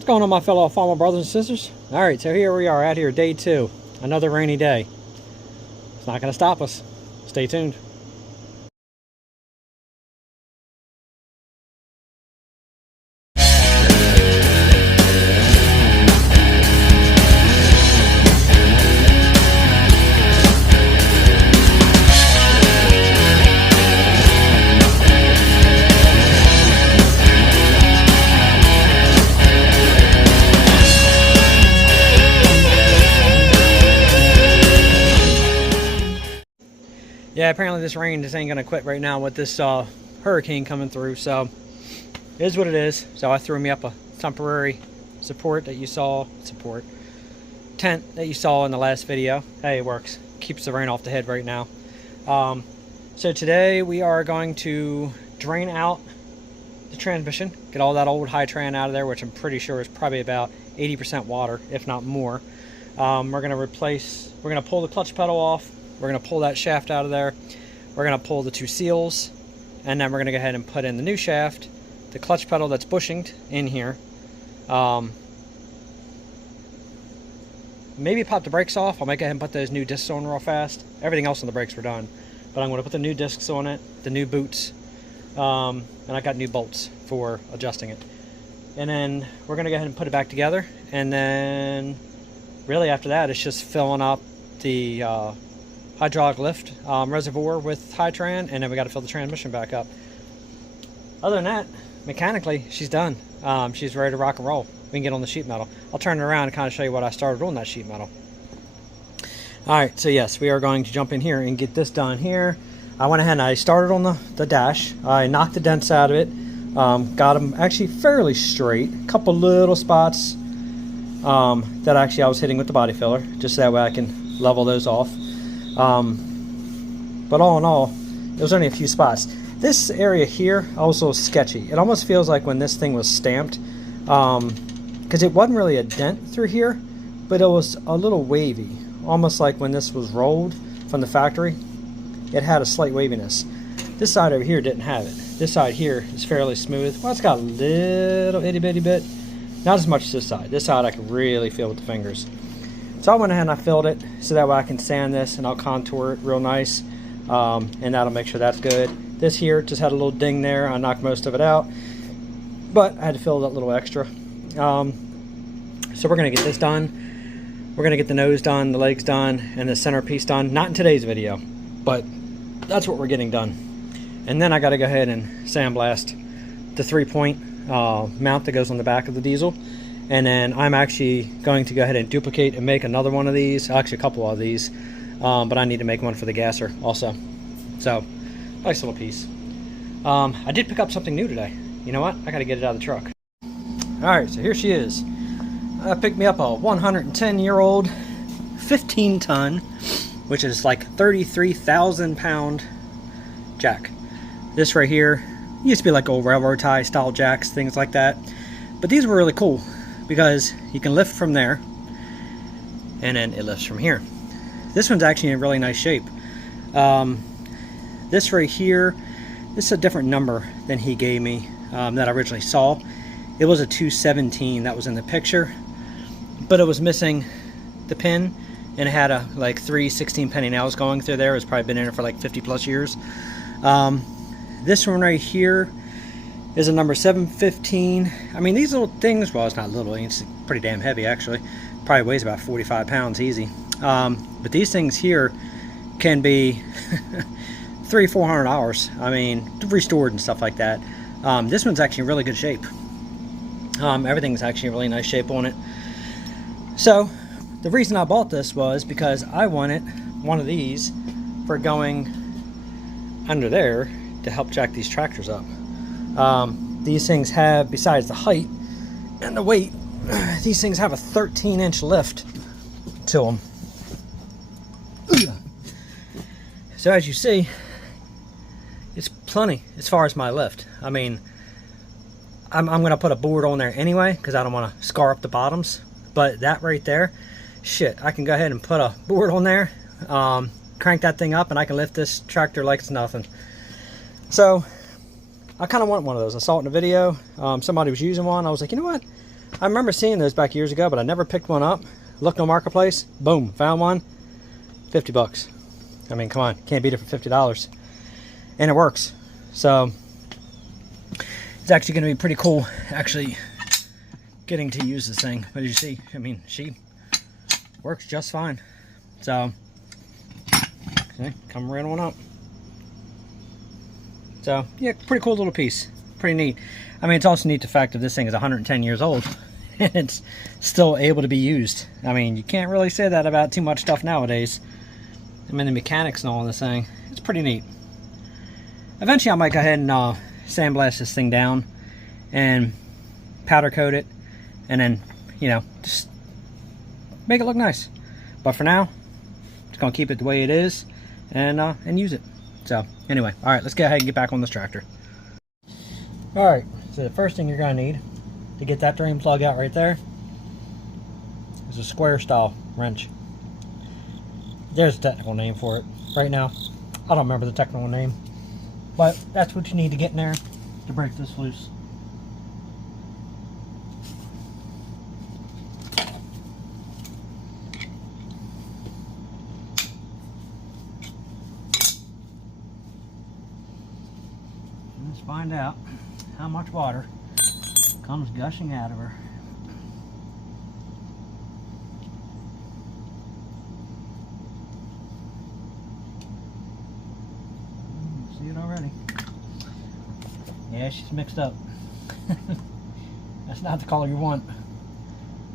What's going on, my fellow Farmall brothers and sisters? Alright, so here we are out here, day 2. Another rainy day. It's not going to stop us. Stay tuned. Yeah, apparently this rain just ain't gonna quit right now with this hurricane coming through, so it is what it is. So I threw me up a temporary tent that you saw in the last video. Hey, it works. Keeps the rain off the head right now. So today we are going to drain out the transmission, get all that old Hi-Tran out of there, which I'm pretty sure is probably about 80% water, if not more. We're gonna pull the clutch pedal off. We're going to pull that shaft out of there. We're going to pull the 2 seals, and then we're going to go ahead and put in the new shaft, the clutch pedal that's bushinged in here. Maybe pop the brakes off. I'll go ahead and put those new discs on real fast. Everything else on the brakes were done, but I'm going to put the new discs on it, the new boots, and I got new bolts for adjusting it. And then we're going to go ahead and put it back together, and then really after that it's just filling up the hydraulic lift reservoir with Hi-Tran, and then we got to fill the transmission back up. Other than that, mechanically, she's done. She's ready to rock and roll. We can get on the sheet metal. I'll turn it around and kind of show you what I started on that sheet metal. Alright, so yes, we are going to jump in here and get this done here. I went ahead and I started on the dash. I knocked the dents out of it. Got them actually fairly straight. A couple little spots that actually I was hitting with the body filler, just so that way I can level those off. But all in all, it was only a few spots. This area here also sketchy. It almost feels like when this thing was stamped, because it wasn't really a dent through here, but it was a little wavy, almost like when this was rolled from the factory. It had a slight waviness. This side over here didn't have it. This side here is fairly smooth. Well, it's got a little itty bitty bit, not as much as this side. This side I can really feel with the fingers. So I went ahead and I filled it so that way I can sand this and I'll contour it real nice, and that'll make sure that's good. This here just had a little ding there. I knocked most of it out, but I had to fill that little extra. So we're going to get this done. We're going to get the nose done, the legs done, and the centerpiece done. Not in today's video, but that's what we're getting done. And then I got to go ahead and sandblast the 3-point mount that goes on the back of the diesel. And then I'm actually going to go ahead and duplicate and make another one of these, actually a couple of these, but I need to make one for the gasser also. So, nice little piece. I did pick up something new today. You know what? I gotta get it out of the truck. Alright, so here she is. I picked me up a 110-year-old 15-ton, which is like 33,000 pound jack. This right here used to be like old railroad tie style jacks, things like that. But these were really cool, because you can lift from there and then it lifts from here. This one's actually in really nice shape. This right here, this is a different number than he gave me that I originally saw. It was a 217 that was in the picture, but it was missing the pin, and it had like 3 16-penny nails going through there. It's probably been in there for like 50 plus years. This one right here is a number 715. I mean, these little things, well, it's not little, it's pretty damn heavy actually. Probably weighs about 45 pounds easy. But these things here can be $300-400. I mean, restored and stuff like that. This one's actually in really good shape. Everything's actually in really nice shape on it. So the reason I bought this was because I wanted one of these for going under there to help jack these tractors up. These things have, besides the height and the weight, these things have a 13-inch lift to them. So as you see, it's plenty as far as my lift. I mean, I'm going to put a board on there anyway because I don't want to scar up the bottoms. But that right there, shit, I can go ahead and put a board on there, crank that thing up, and I can lift this tractor like it's nothing. So I kind of want one of those. I saw it in a video. Somebody was using one. I was like, you know what? I remember seeing those back years ago, but I never picked one up. Looked on Marketplace, boom, found one. 50 bucks. I mean, come on, can't beat it for $50. And it works. So it's actually going to be pretty cool actually getting to use this thing. But as you see, I mean, she works just fine. So okay, come right on up. So yeah, pretty cool little piece. Pretty neat. I mean, it's also neat the fact that this thing is 110 years old and it's still able to be used. I mean, you can't really say that about too much stuff nowadays. I mean, the mechanics and all of this thing, it's pretty neat. Eventually I might go ahead and sandblast this thing down and powder coat it and then, you know, just make it look nice. But for now, just gonna keep it the way it is and use it. So anyway, all right, let's go ahead and get back on this tractor. All right, so the first thing you're gonna need to get that drain plug out right there is a square style wrench. There's a technical name for it. Right now, I don't remember the technical name, but that's what you need to get in there to break this loose. Let's find out how much water comes gushing out of her. See it already. Yeah, she's mixed up. That's not the color you want.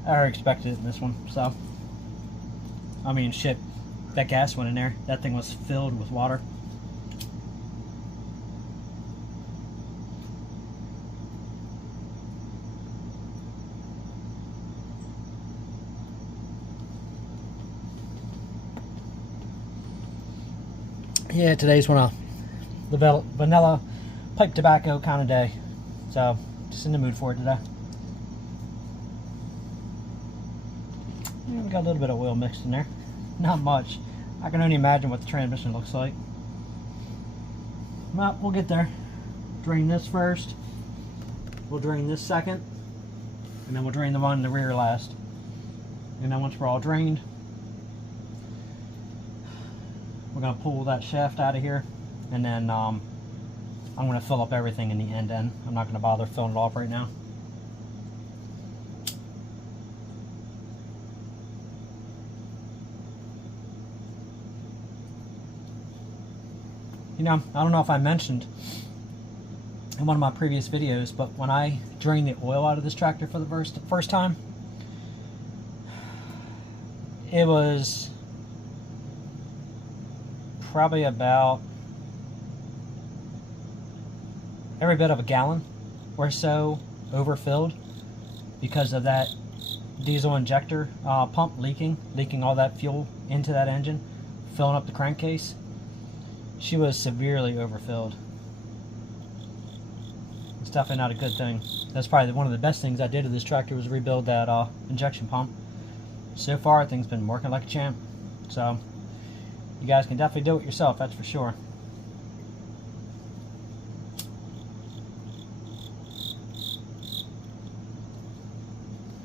I already expected it in this one, so. I mean, shit, that gas went in there. That thing was filled with water. Yeah, today's one of the vanilla pipe tobacco kind of day. So, just in the mood for it today. Yeah, we got a little bit of oil mixed in there. Not much. I can only imagine what the transmission looks like. Well, we'll get there. Drain this first. We'll drain this second. And then we'll drain the one in the rear last. And then once we're all drained, we're going to pull that shaft out of here, and then I'm going to fill up everything in the end. I'm not going to bother filling it off right now. You know, I don't know if I mentioned in one of my previous videos, but when I drained the oil out of this tractor for the first time, it was probably about every bit of a gallon or so overfilled because of that diesel injector pump leaking all that fuel into that engine, filling up the crankcase. She was severely overfilled. It's definitely not a good thing. That's probably one of the best things I did to this tractor was rebuild that injection pump. So far, things been working like a champ. So you guys can definitely do it yourself, that's for sure.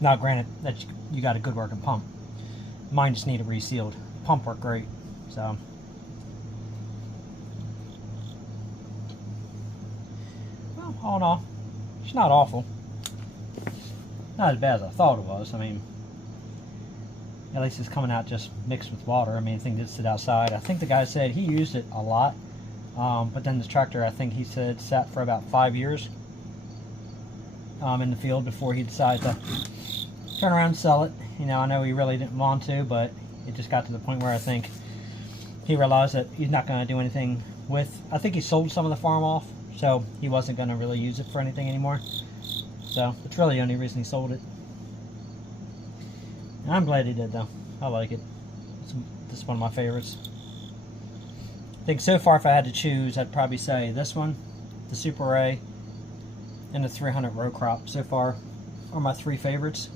Now granted, that you got a good working pump. Mine just needed resealed. Pump worked great, so. Well, all in all, she's not awful. Not as bad as I thought it was. I mean, at least it's coming out just mixed with water. I mean, the thing did sit outside. I think the guy said he used it a lot, but then this tractor, I think he said, sat for about 5 years in the field before he decided to turn around and sell it. You know, I know he really didn't want to, but it just got to the point where I think he realized that he's not going to do anything with. I think he sold some of the farm off, so he wasn't going to really use it for anything anymore. So it's really the only reason he sold it. I'm glad he did, though. I like it. This is one of my favorites. I think so far, if I had to choose, I'd probably say this one, the Super A, and the 300 row crop. So far are my three favorites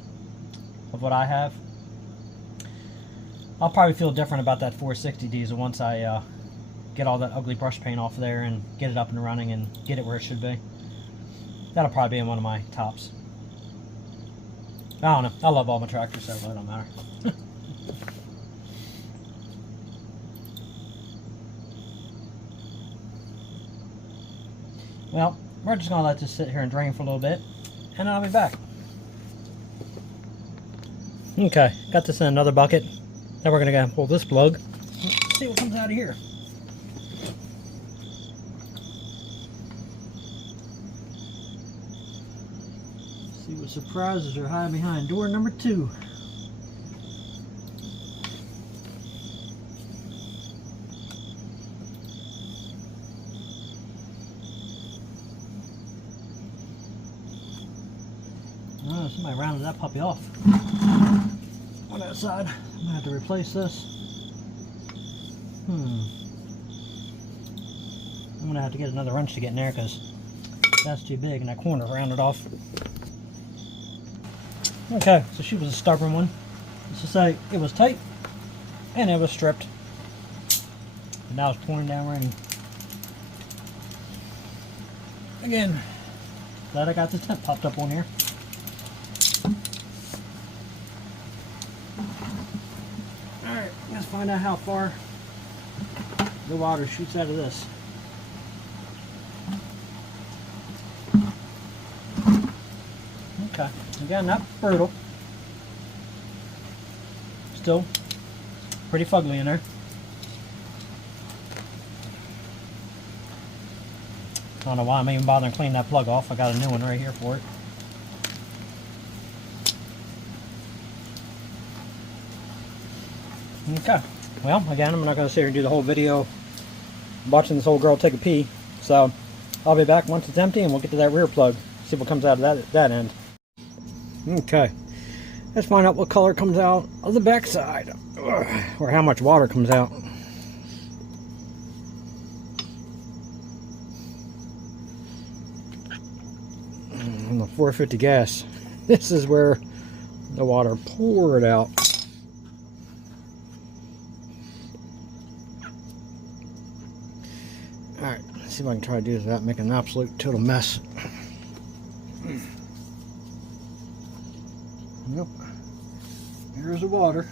of what I have. I'll probably feel different about that 460 diesel once I get all that ugly brush paint off there and get it up and running and get it where it should be. That'll probably be in one of my tops. I don't know. I love all my tractors, so it don't matter. Well, we're just going to let this sit here and drain for a little bit, and then I'll be back. Okay, got this in another bucket. Now we're going to go pull this plug. Let's see what comes out of here. See what surprises are hiding behind door number 2. Oh, somebody rounded that puppy off on that side. I'm gonna have to replace this. I'm gonna have to get another wrench to get in there because that's too big and that corner rounded off. Okay, so she was a stubborn one. Let's just say it was tight and it was stripped. And now it's pouring down raining. Again, glad I got this tent popped up on here. Alright, let's find out how far the water shoots out of this. Okay, again, not brutal. Still pretty fugly in there. I don't know why I'm even bothering to clean that plug off. I got a new one right here for it. Okay, well, again, I'm not going to sit here and do the whole video watching this old girl take a pee. So I'll be back once it's empty and we'll get to that rear plug, see what comes out of that end. Okay, let's find out what color comes out of the back side, or how much water comes out. On the 450 gas, this is where the water poured out. Alright, let's see if I can try to do this without making an absolute total mess. Yep, here's the water.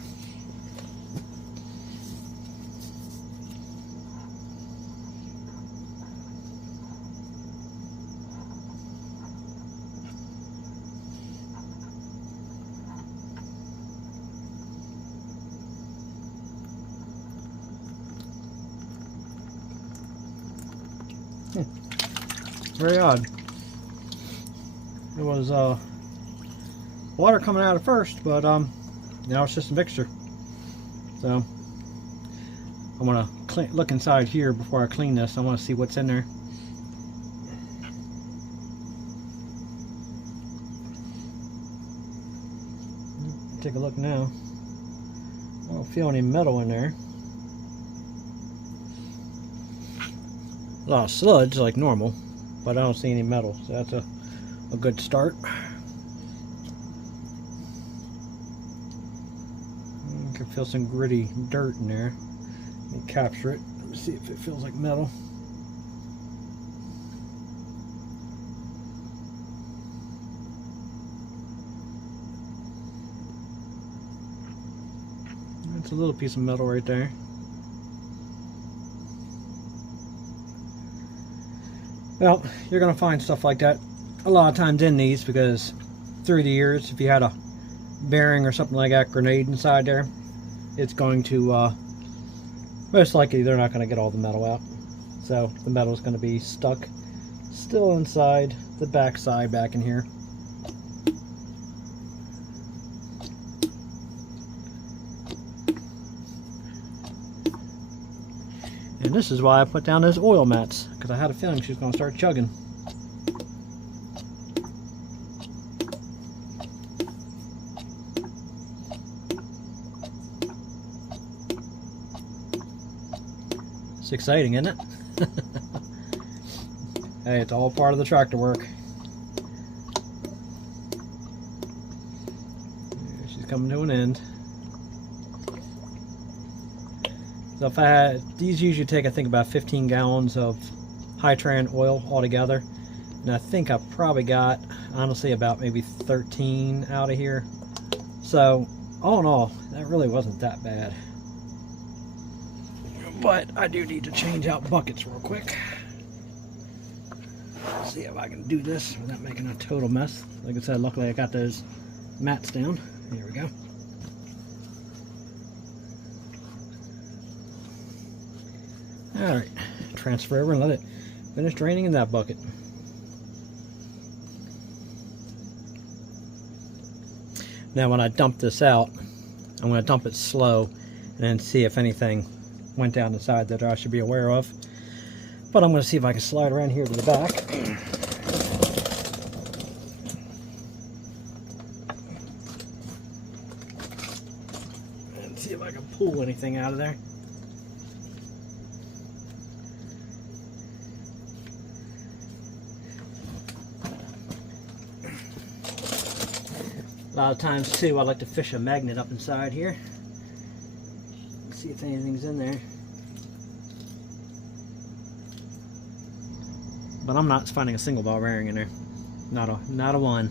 Very odd. It was water coming out at first, but now it's just a mixture. So I want to look inside here before I clean this. I want to see what's in there. Take a look now. I don't feel any metal in there. A lot of sludge like normal, but I don't see any metal, so that's a good start. I can feel some gritty dirt in there. Let me capture it. Let's see if it feels like metal. That's a little piece of metal right there. Well, you're going to find stuff like that a lot of times in these, because through the years, if you had a bearing or something like that grenade inside there, it's going to, most likely they're not going to get all the metal out. So the metal is going to be stuck still inside the back side back in here. And this is why I put down those oil mats, because I had a feeling she was going to start chugging. It's exciting, isn't it? Hey, it's all part of the tractor work. She's coming to an end. So if I had, these usually take, I think, about 15 gallons of high-tran oil altogether. And I think I probably got, honestly, about maybe 13 out of here. So, all in all, that really wasn't that bad. But I do need to change out buckets real quick. See if I can do this without making a total mess. Like I said, luckily I got those mats down. Here we go. Alright, transfer over and let it finish draining in that bucket. Now when I dump this out, I'm going to dump it slow and then see if anything went down the side that I should be aware of. But I'm going to see if I can slide around here to the back. And see if I can pull anything out of there. A lot of times too, I like to fish a magnet up inside here. See if anything's in there. But I'm not finding a single ball bearing in there. Not a one.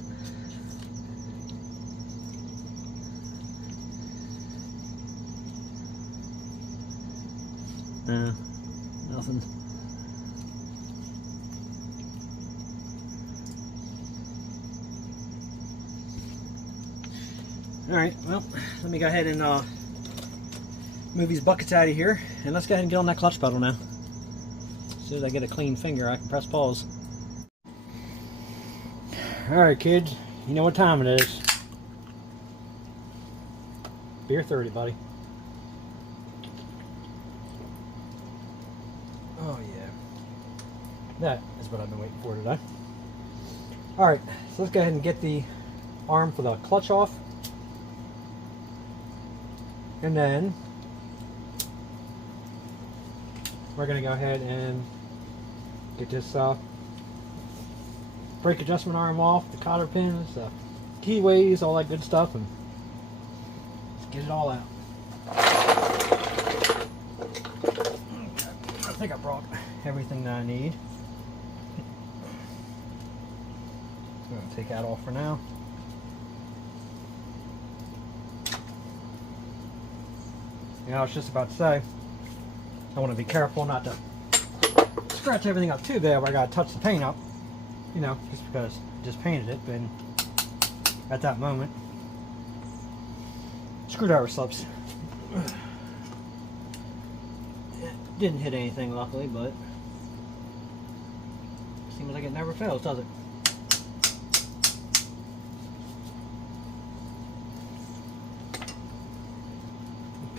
No, nothing. Alright, well, let me go ahead and move these buckets out of here, and let's go ahead and get on that clutch pedal now. As soon as I get a clean finger, I can press pause. Alright kids, you know what time it is. Beer 30, buddy. Oh yeah. That is what I've been waiting for today. Alright, so let's go ahead and get the arm for the clutch off. And then we're going to go ahead and get this brake adjustment arm off, the cotter pins, the keyways, all that good stuff, and let's get it all out. Okay. I think I brought everything that I need. I'm going to take that off for now. You know, I was just about to say, I want to be careful not to scratch everything up too bad where I got to touch the paint up. You know, just because I just painted it, but at that moment, screwdriver slips. It didn't hit anything, luckily, but seems like it never fails, does it?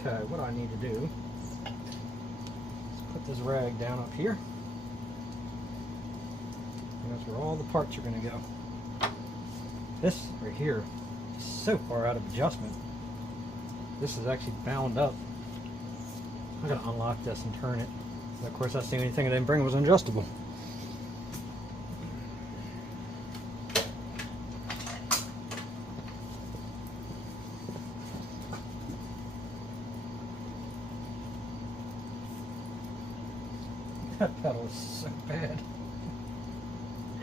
Okay, what I need to do is put this rag down up here. And that's where all the parts are going to go. This right here is so far out of adjustment. This is actually bound up. I'm going to unlock this and turn it. And of course, that's the only thing I didn't bring was adjustable. That pedal is so bad.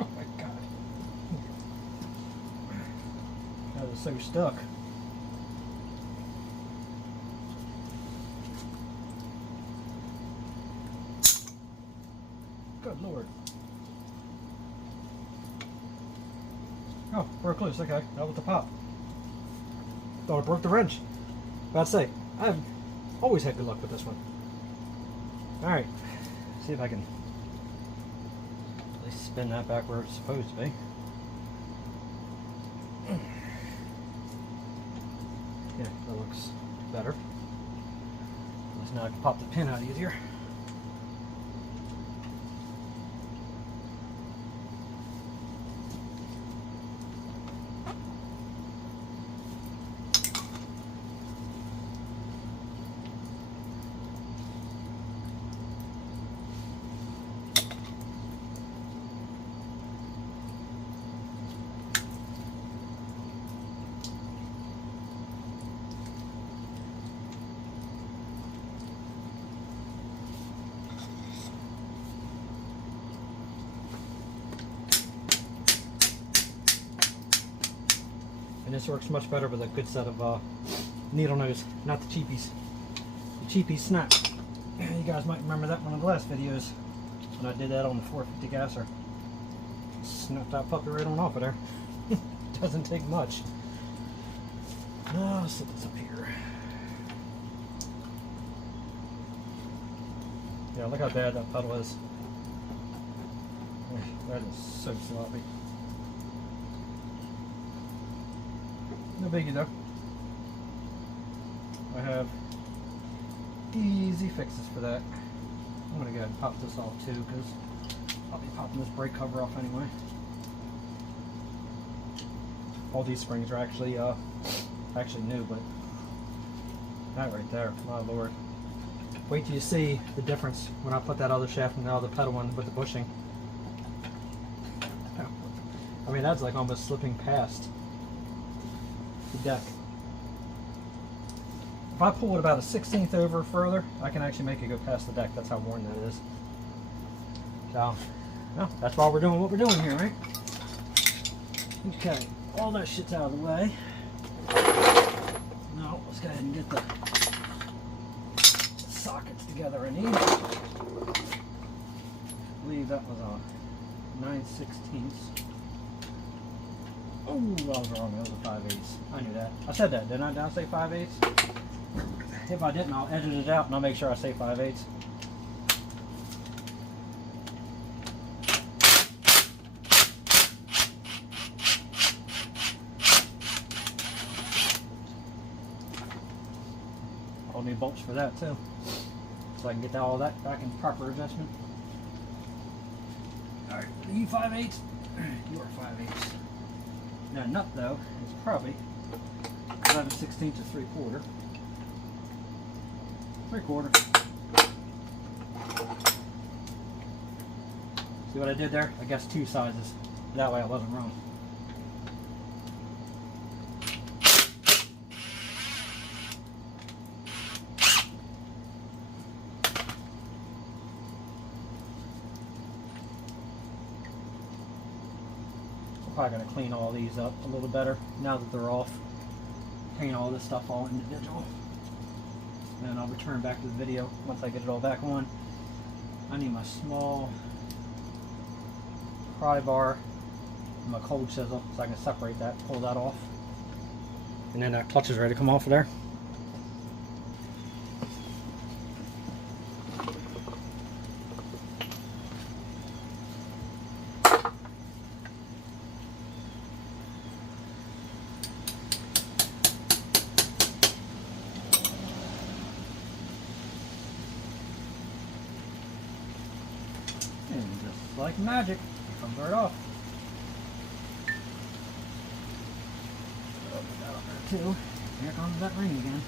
Oh my god. That was so stuck. Good lord. Oh, broke loose. Okay, that was the pop. Thought I broke the wrench. About to say, I've always had good luck with this one. Alright. See if I can at least spin that back where it's supposed to be. Yeah, that looks better. At least now I can pop the pin out easier. works much better with a good set of needle nose, not the cheapies. The cheapies snap. You guys might remember that one of the last videos when I did that on the 450 gasser. Snapped that puppy right on off of there. Doesn't take much. Let's set this up here. Yeah, look how bad that pedal is. That is so sloppy. No biggie though. I have easy fixes for that. I'm gonna go ahead and pop this off too, because I'll be popping this brake cover off anyway. All these springs are actually new, but that right there, my lord. Wait till you see the difference when I put that other shaft and the other pedal one with the bushing. I mean, that's like almost slipping past the deck. If I pull it about a 1/16 over further, I can actually make it go past the deck. That's how worn that is. So, well, that's why we're doing what we're doing here, right? Okay, all that shit's out of the way. Now, let's go ahead and get the sockets together I need. I believe that was a 9/16. Oh, I was wrong. That was a 5/8. I knew that. I said that, didn't I? Did I say 5/8? If I didn't, I'll edit it out and I'll make sure I say 5/8. I'll need bolts for that too, so I can get all that back in proper adjustment. Alright, are you 5/8? You are 5/8. Now nut though is probably 11/16 to 3/4. 3/4. See what I did there? I guess 2 sizes. That way I wasn't wrong. Probably going to clean all these up a little better now that they're off. Clean all this stuff all individual. And then I'll return back to the video once I get it all back on. I need my small pry bar and my cold chisel so I can separate that, pull that off. And then that clutch is ready to come off of there. And just like magic, it comes right off. Put that up there too. Here comes that ring again.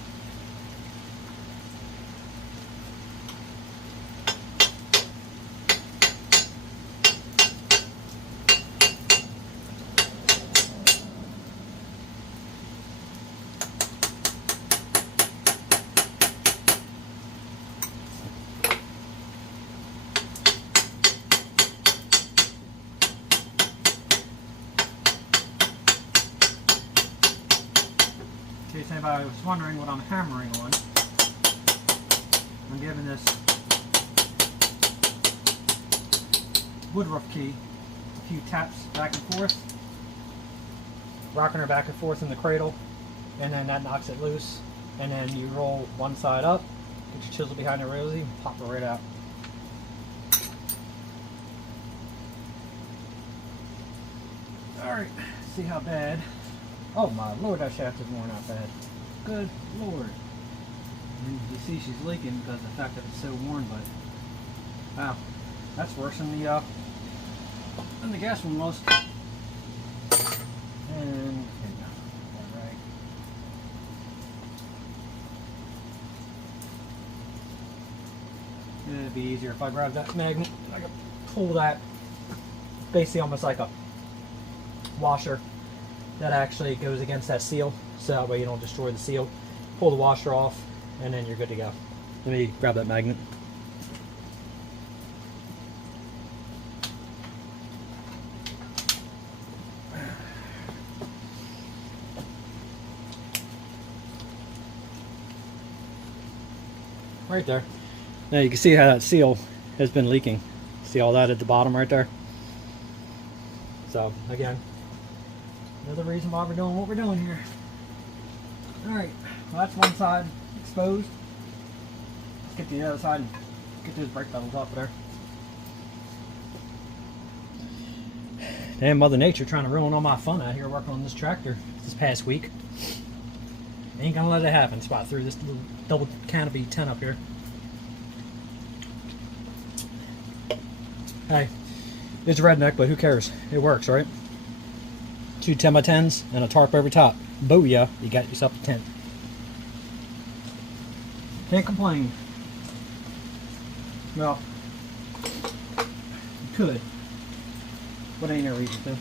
In case anybody was wondering what I'm hammering on, I'm giving this woodruff key a few taps back and forth, rocking her back and forth in the cradle, and then that knocks it loose. And then you roll one side up, get your chisel behind the rosy, and pop it right out. Alright, see how bad. Oh my lord, that shaft is worn out bad. Good lord. And you see she's leaking because of the fact that it's so worn, but wow, that's worse than the gas one was. And alright. It'd be easier if I grab that magnet. I can pull that, basically almost like a washer that actually goes against that seal, so that way you don't destroy the seal. Pull the washer off and then you're good to go. Let me grab that magnet. right there. Now you can see how that seal has been leaking. See all that at the bottom right there? So again, another reason why we're doing what we're doing here. Alright, well, that's one side exposed. Let's get to the other side and get those brake pedals off of there. Damn, Mother Nature trying to ruin all my fun out here working on this tractor this past week. Ain't gonna let it happen. That's why I threw this little double canopy tent up here. Hey, it's redneck, but who cares? It works, right? 2 10x10s and a tarp over top. Booyah, you got yourself a tent. Can't complain. Well, you could, but ain't no reason to.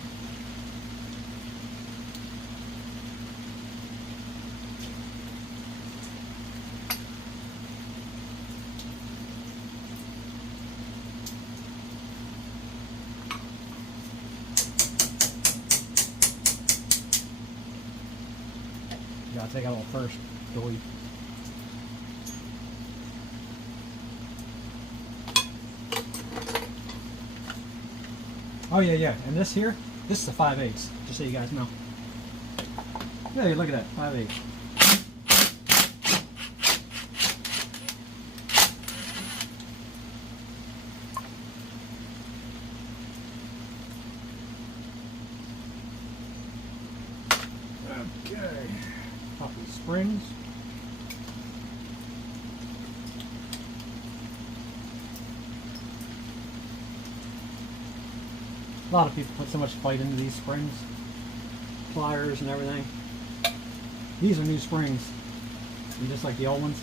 Gotta take out all first, delete. Oh yeah, and this here, this is a 5/8, just so you guys know. Yeah, look at that, 5/8. Okay, pop these springs. A lot of people put so much fight into these springs, pliers and everything. These are new springs, and just like the old ones,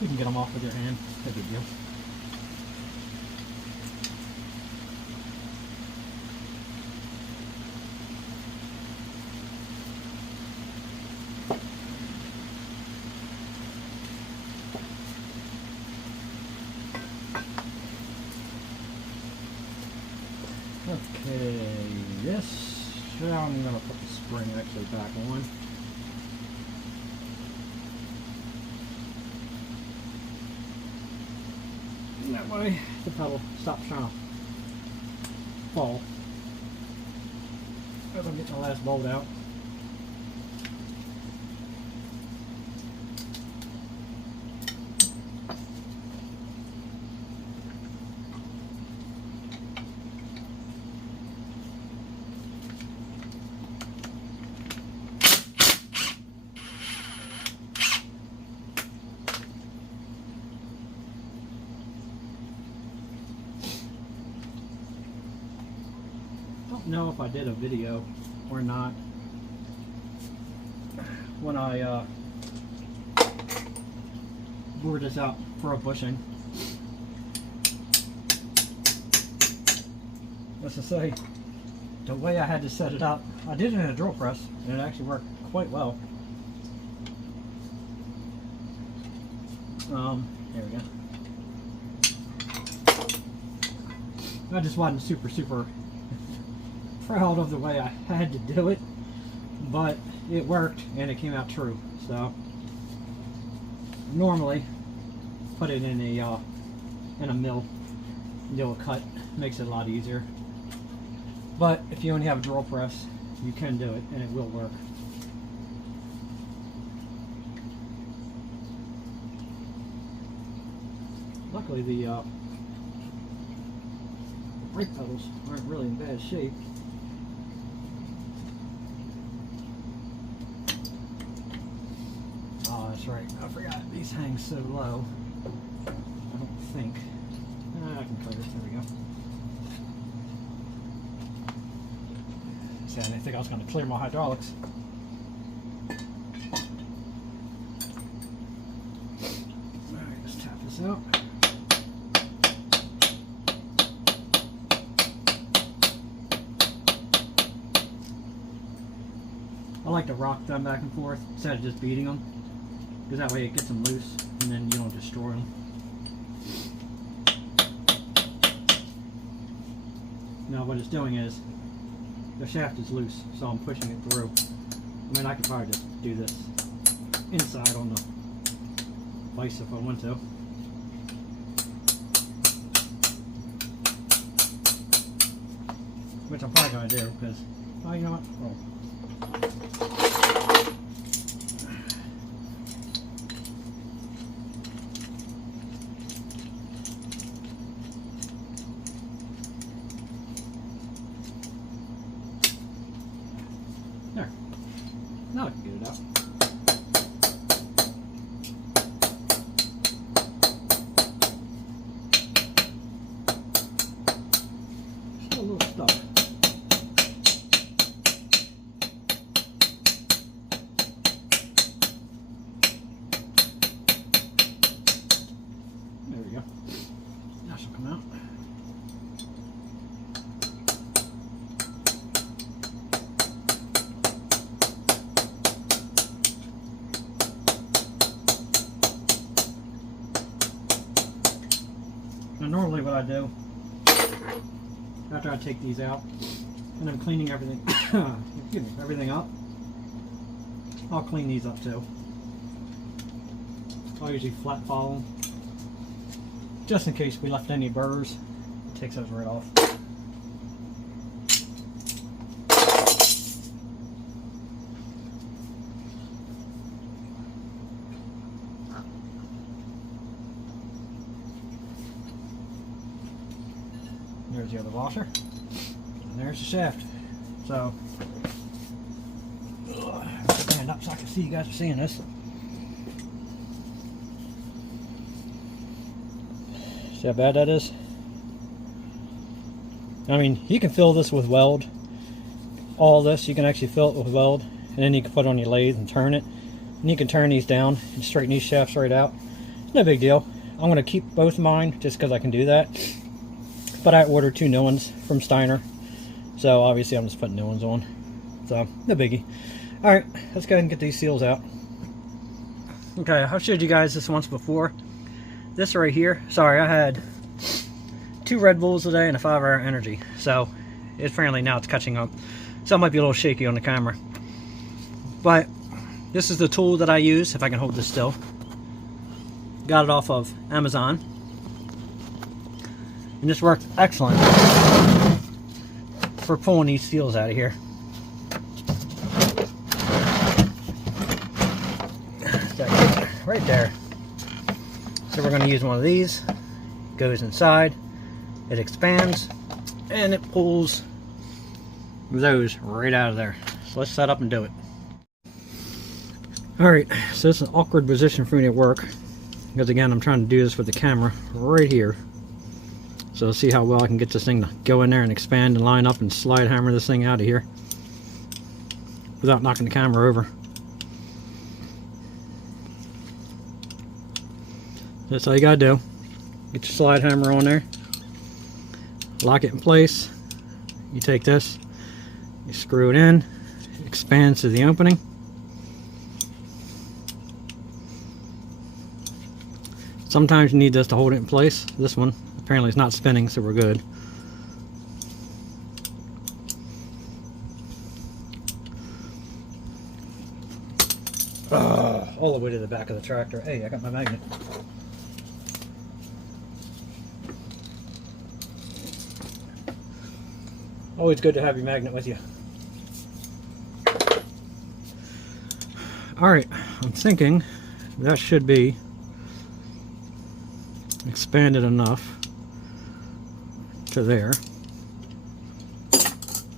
you can get them off with your hand. No big deal. Okay, this, I'm going to put the spring actually back on. And that way the pedal stops trying to fall. As I'm getting the last bolt out. I don't know if I did a video or not when I bore this out for a bushing. Let's just say the way I had to set it up, I did it in a drill press and it actually worked quite well. There we go. I just wasn't super proud of the way I had to do it, but it worked and it came out true. So normally put it in a mill, do a cut, makes it a lot easier. But if you only have a drill press, you can do it and it will work. Luckily the brake pedals aren't really in bad shape. Oh, that's right. I forgot these hang so low. I don't think. I can cut it. There we go. See, I didn't think I was going to clear my hydraulics. Alright, let's tap this out. I like to rock them back and forth instead of just beating them, because that way it gets them loose and then you don't destroy them. Now what it's doing is the shaft is loose, so I'm pushing it through. I mean, I could probably just do this inside on the vise if I want to. which I'm probably going to do because, oh, you know what? Oh. There. Now I can get it out. Still a little stuck. There we go. Now she'll come out. Now normally what I do, after I take these out and I'm cleaning everything, excuse me, everything up, I'll clean these up too. I'll usually flat follow them, just in case we left any burrs. It takes those right off. There's the other washer, and there's the shaft. So, stand up so I can see you guys are seeing this. See how bad that is? I mean, you can fill this with weld. All this, you can actually fill it with weld, and then you can put it on your lathe and turn it. And you can turn these down and straighten these shafts right out. It's no big deal. I'm going to keep both of mine just because I can do that. But I ordered 2 new ones from Steiner, so obviously I'm just putting new ones on. So, no biggie. Alright, let's go ahead and get these seals out. Okay, I've showed you guys this once before. This right here, sorry, I had 2 Red Bulls today and a 5-hour energy. So, apparently now it's catching up. So it might be a little shaky on the camera. But, this is the tool that I use, if I can hold this still. Got it off of Amazon. And this works excellent for pulling these seals out of here. Right there. So we're going to use one of these. Goes inside, it expands, and it pulls those right out of there. So let's set up and do it. Alright, so this is an awkward position for me to work, because again I'm trying to do this with the camera right here. So see how well I can get this thing to go in there and expand and line up and slide hammer this thing out of here without knocking the camera over. That's all you gotta do. Get your slide hammer on there, lock it in place. You take this, you screw it in, it expands to the opening. Sometimes you need this to hold it in place. This one apparently is not spinning, so we're good. All the way to the back of the tractor. Hey, I got my magnet. Always good to have your magnet with you. Alright, I'm thinking that should be expanded enough to there.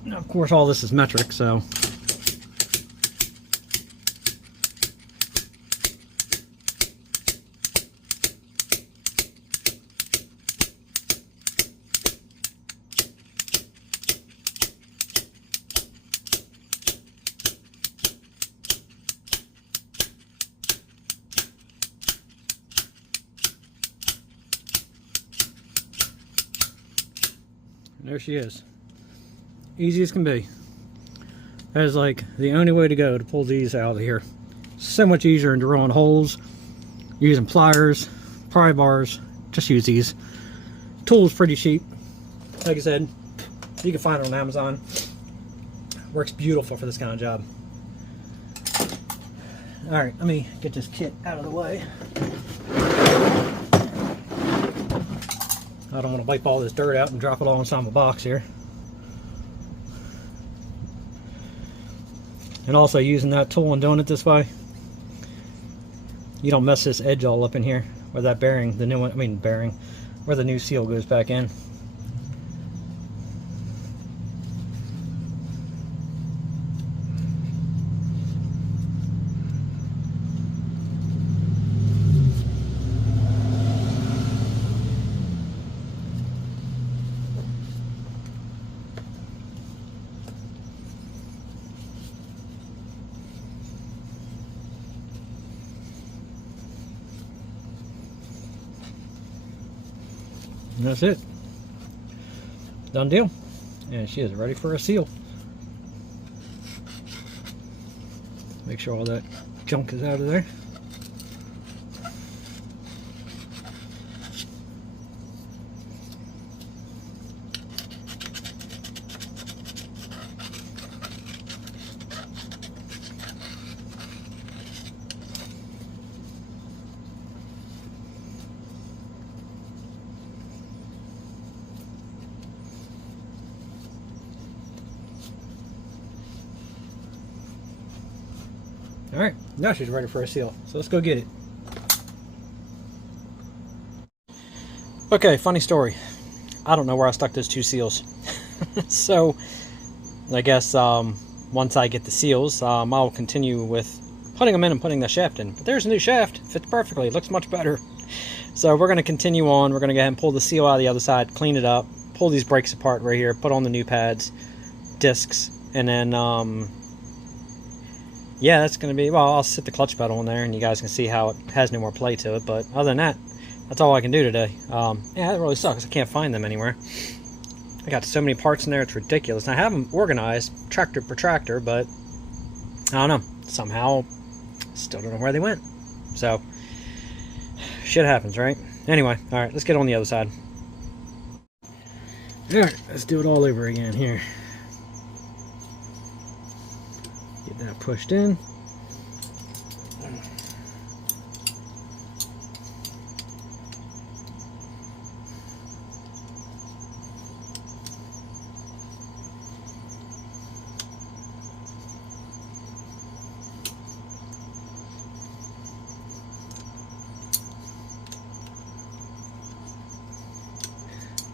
Now, of course, all this is metric, so there she is. Easy as can be. That is like the only way to go to pull these out of here. So much easier than drilling holes, using pliers, pry bars. Just use these. Tool's pretty cheap. Like I said, you can find it on Amazon. Works beautiful for this kind of job. Alright, let me get this kit out of the way. I don't want to wipe all this dirt out and drop it all inside my box here. And also using that tool and doing it this way, you don't mess this edge all up in here where that bearing, the new one, I mean bearing, where the new seal goes back in. And that's it. Done deal. And she is ready for a seal. Make sure all that junk is out of there. Alright, now she's ready for a seal. So let's go get it. Okay, funny story. I don't know where I stuck those 2 seals. So, I guess once I get the seals, I'll continue with putting them in and putting the shaft in. But there's a new shaft. Fits perfectly. Looks much better. So we're going to continue on. We're going to go ahead and pull the seal out of the other side, clean it up, pull these brakes apart right here, put on the new pads, discs, and then yeah, that's going to be, well, I'll sit the clutch pedal in there and you guys can see how it has no more play to it. But other than that, that's all I can do today. Yeah, it really sucks. I can't find them anywhere. I got so many parts in there, it's ridiculous. And I have them organized, tractor per tractor, but I don't know. Somehow, still don't know where they went. So, shit happens, right? Anyway, alright, let's get on the other side. Alright, let's do it all over again here. Get that pushed in.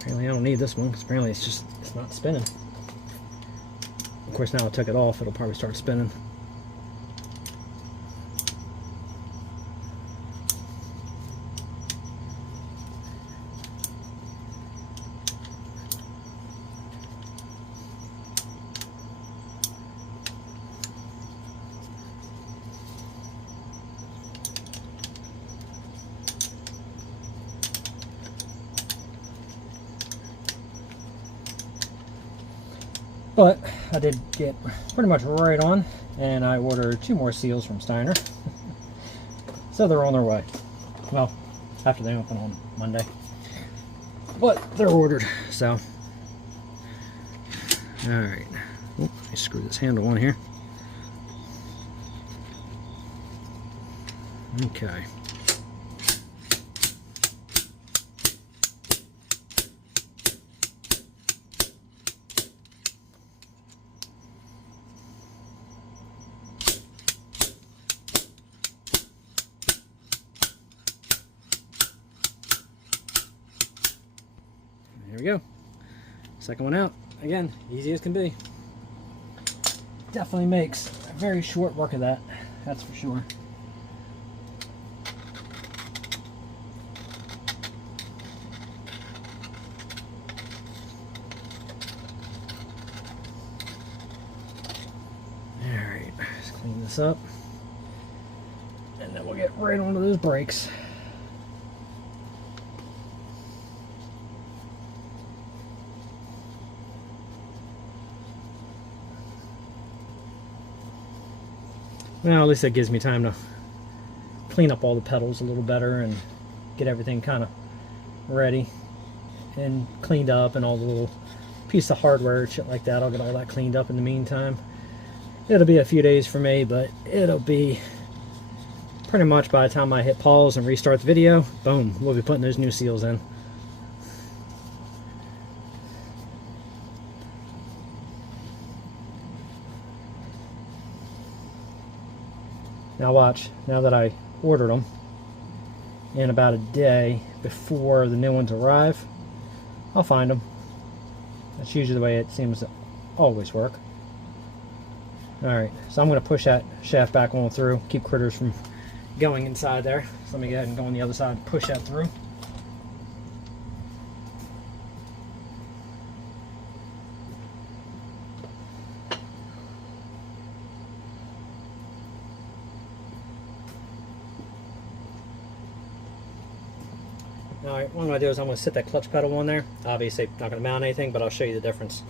Apparently I don't need this one because apparently it's not spinning. Of course, now I took it off, it'll probably start spinning. But I did get pretty much right on, and I ordered 2 more seals from Steiner. So they're on their way. Well, after they open on Monday. But they're ordered, so. Alright. Let me screw this handle on here. Okay. There we go. Second one out. Again, easy as can be. Definitely makes a very short work of that. That's for sure. Alright, let's clean this up. And then we'll get right onto those brakes. Well, at least that gives me time to clean up all the pedals a little better and get everything kind of ready and cleaned up, and all the little piece of hardware and shit like that. I'll get all that cleaned up in the meantime. It'll be a few days for me, but it'll be pretty much by the time I hit pause and restart the video, boom, we'll be putting those new seals in. Now watch, now that I ordered them, in about a day before the new ones arrive, I'll find them. That's usually the way it seems to always work. Alright, so I'm going to push that shaft back on through, keep critters from going inside there. So let me go ahead and go on the other side and push that through. Alright, what I'm going to do is I'm going to set that clutch pedal on there. Obviously not going to mount anything, but I'll show you the difference.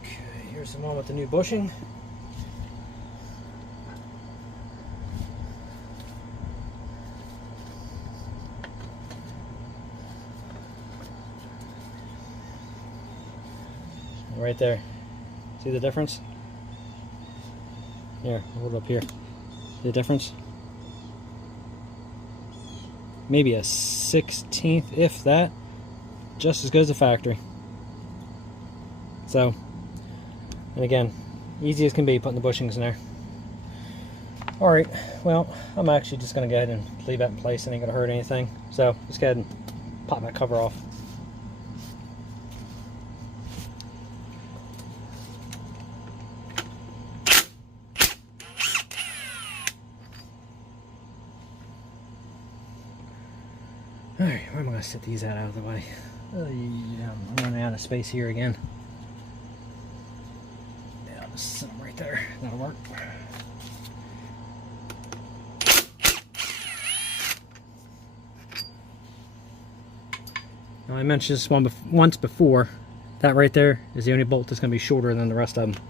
Okay, here's the one with the new bushing. Right there. See the difference? Here, hold up here. See the difference? Maybe a 1/16, if that. Just as good as the factory. So, and again, easy as can be putting the bushings in there. Alright, well, I'm actually just going to go ahead and leave that in place. It ain't going to hurt anything. So, let's go ahead and pop that cover off. Alright, where am I going to set these out of the way? Yeah, I'm running out of space here again. Yeah, I'll just set them right there. That'll work. Now, I mentioned this one once before. That right there is the only bolt that's going to be shorter than the rest of them.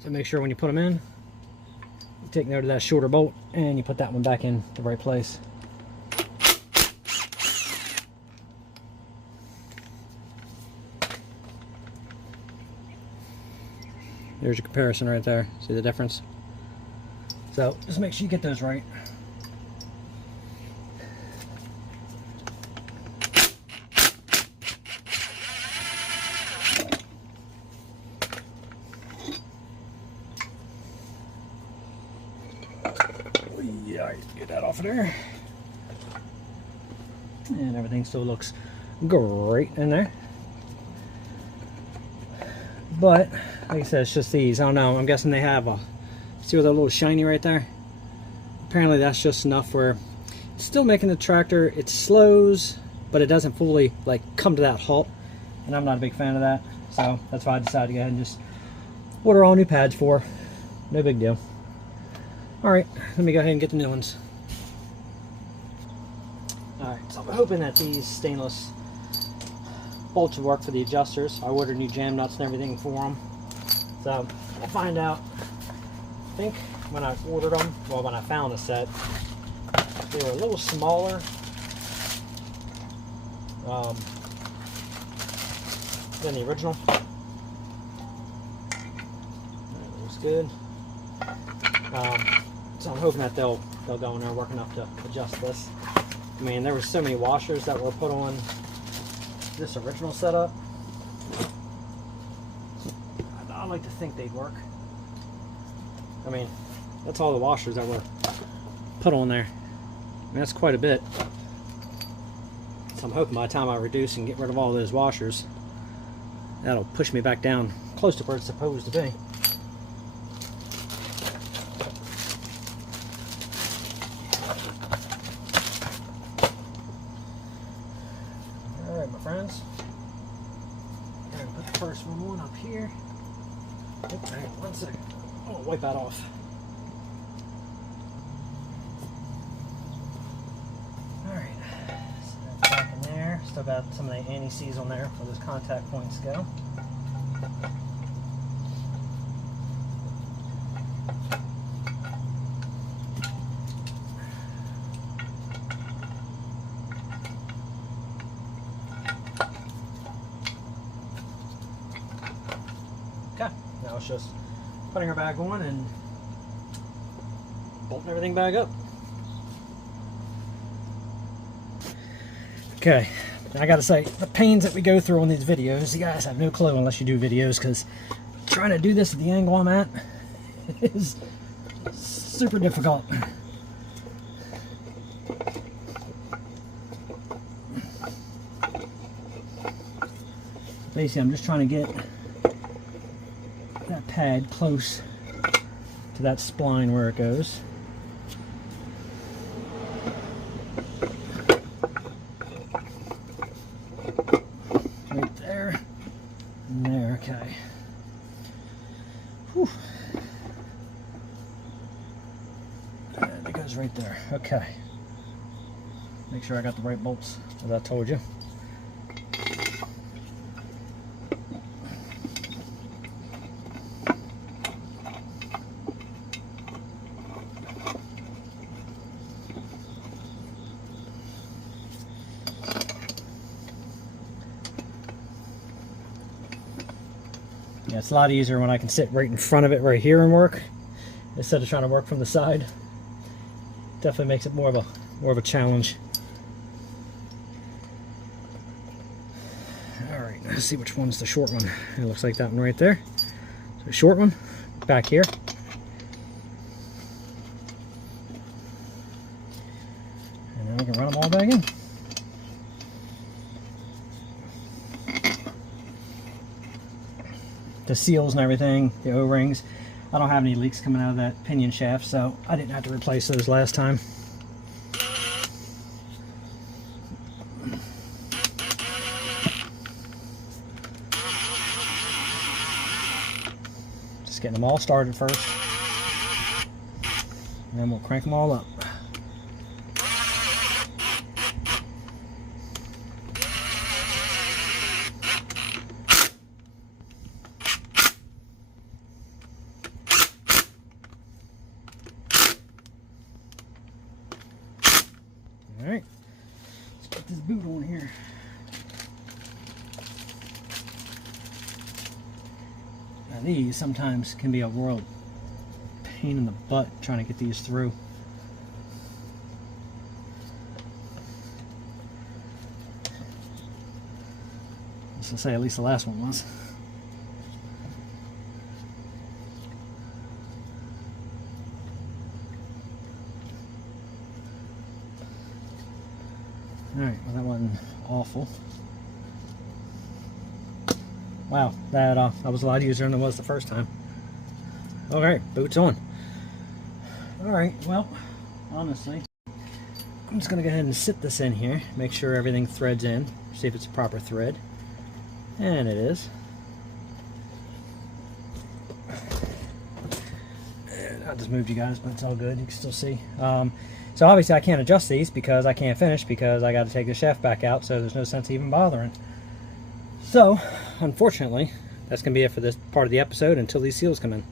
So make sure when you put them in, you take note of that shorter bolt and you put that one back in the right place. There's your comparison right there. See the difference? So just make sure you get those right. Yeah, get that off of there. And everything still looks great in there. But like I said, it's just these. I don't know. I'm guessing they have a. See where they're a little shiny right there? Apparently that's just enough where it's still making the tractor. It slows, but it doesn't fully like come to that halt. And I'm not a big fan of that. So that's why I decided to go ahead and just order all new pads for. No big deal. Alright, let me go ahead and get the new ones. Alright, so I'm hoping that these stainless bolts will work for the adjusters. I ordered new jam nuts and everything for them. So I'll find out. I think when I ordered them, well, when I found the set, they were a little smaller. Than the original. That looks good. So I'm hoping that they'll go in there work enough to adjust this. I mean, there were so many washers that were put on this original setup. I like to think they'd work. I mean, that's all the washers that were put on there. I mean, that's quite a bit. So I'm hoping by the time I reduce and get rid of all those washers, that'll push me back down close to where it's supposed to be. Alright, my friends. I'm going to put the first one up here. Oops, hang on 1 second. I'm going to wipe that off. Alright, so that's back in there. Still got some of the anti-seize on there where those contact points go. Okay, now it's just putting her back on and bolting everything back up. Okay, I gotta say, the pains that we go through on these videos, you guys have no clue unless you do videos, because trying to do this at the angle I'm at is super difficult. Basically, I'm just trying to get that pad close to that spline where it goes. Right there and there, okay. Whew. And it goes right there, okay. Make sure I got the right bolts, as I told you. Yeah, it's a lot easier when I can sit right in front of it right here and work instead of trying to work from the side. Definitely makes it more of a challenge. All right, let's see which one's the short one. It looks like that one right there. So the short one back here. And then we can run them all back in. The seals and everything, the O-rings. I don't have any leaks coming out of that pinion shaft, so I didn't have to replace those last time. Just getting them all started first, and then we'll crank them all up. Alright, let's put this boot on here. Now these sometimes can be a real pain in the butt trying to get these through. Let's say at least the last one was. Alright, well that wasn't awful. Wow, that was a lot easier than it was the first time. Alright, boots on. Alright, well, honestly, I'm just going to go ahead and sit this in here, make sure everything threads in, see if it's a proper thread. And it is. And I just moved you guys, but it's all good, you can still see. So obviously I can't adjust these because I can't finish because I got to take the shaft back out, so there's no sense even bothering. So, unfortunately, that's going to be it for this part of the episode until these seals come in.